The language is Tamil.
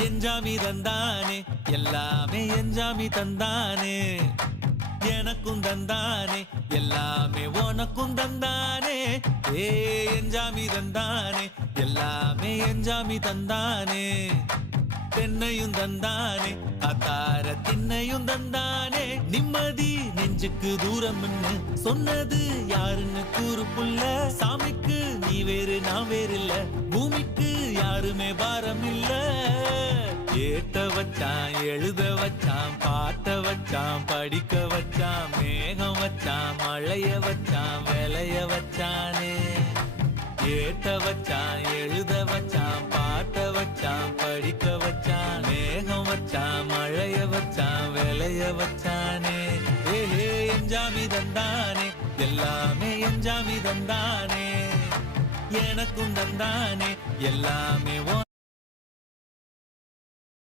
எஞ்சாமி தந்தானே எல்லாமே எஞ்சாமி தந்தானே எனக்கும் தந்தானே எல்லாமே உனக்கும் தந்தானே ஏ எஞ்சாமி தந்தானே எல்லாமே எஞ்சாமி தந்தானே தென்னையும் தந்தானே அத்தார திண்ணையும் தந்தானே நிம்மதி நெஞ்சுக்கு தூரம்னு சொன்னது யாருன்னு கூறு புள்ள சாமிக்கு நீ வேறு நான் வேறு இல்ல பூமிக்கு யாருமே பாரம் இல்ல ஏட்ட வச்சான் எழுத வச்சான் பாட்ட வச்சான் படிக்க வச்சான் மேகம் வச்சான் மழைய வச்சான் விளைய வச்சானே ஏட்ட வச்சான் எழுத வச்சான் பாட்ட வச்சான் படிக்க வச்சான் மேகம் வச்சான் மழைய வச்சான் விளைய வச்சானே ஏஹே எஞ்சாமி தந்தானே எல்லாமே எஞ்சாமி தந்தானே எனக்கும் தந்தானே எல்லாமே